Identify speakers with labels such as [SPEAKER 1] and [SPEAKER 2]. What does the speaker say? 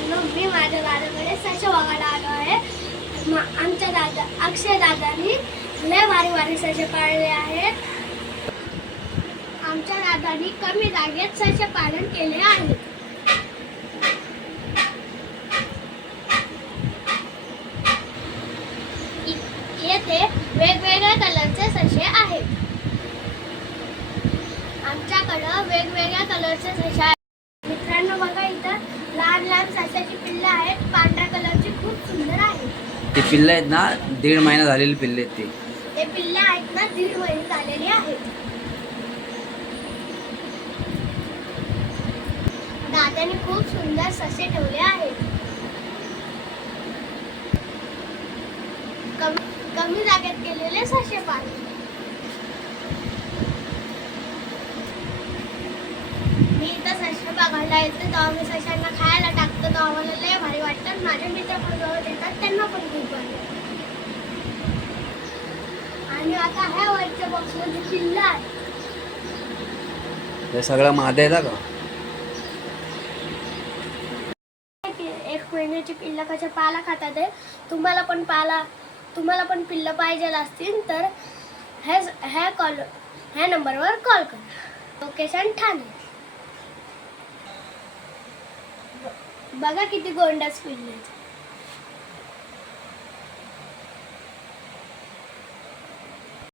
[SPEAKER 1] मित्रांनो मी माझ्या दादाकडे सश बघायला आलो आहे. आमच्या दादा अक्षय दादानी लय भारी भारी सशे पाळले आहेत आमच्या दादानी कमी जागेत सशे पालन केले आहे. येथे वेगवेगळ्या कलरचे सशे आहेत. आमच्याकडं वेगवेगळ्या कलरचे सशे आहेत मित्रांनो बघा इथं लहान लहान सशाची पिल्लं आहेत. पांढऱ्या कलरची खूप सुंदर आहेत.
[SPEAKER 2] ते पिल्ले आहेत ना दीड महिना झालेले पिल्ले आहेत ते.
[SPEAKER 1] ते पिल्ले आहेत ना दीड महिने झालेली आहेत. दादाने खूप सुंदर ससे ठेवले आहेत. कमी कमी जागेत केलेले ससे पाहिजे मी इथं बघायला येते तेव्हा मी सशांना खायला टाकतो तेव्हा मला लय भारी वाटतं. माझे मित्र पण जवळ येतात त्यांना पण खूप. आणि आता ह्या वरच्या बॉक्समध्ये किल्ला आहे.
[SPEAKER 2] हे सगळं मादे आहेत का?
[SPEAKER 1] एक महिन्याची पिल्लं कशा पाला खातात आहे तुम्हाला पण पाला तुम्हाला पण पिल्लं पाहिजे असतील तर ह्या ह्या कॉल ह्या नंबरवर कॉल करा. लोकेशन ठाणे. बघा किती गोंडाच पिल्ले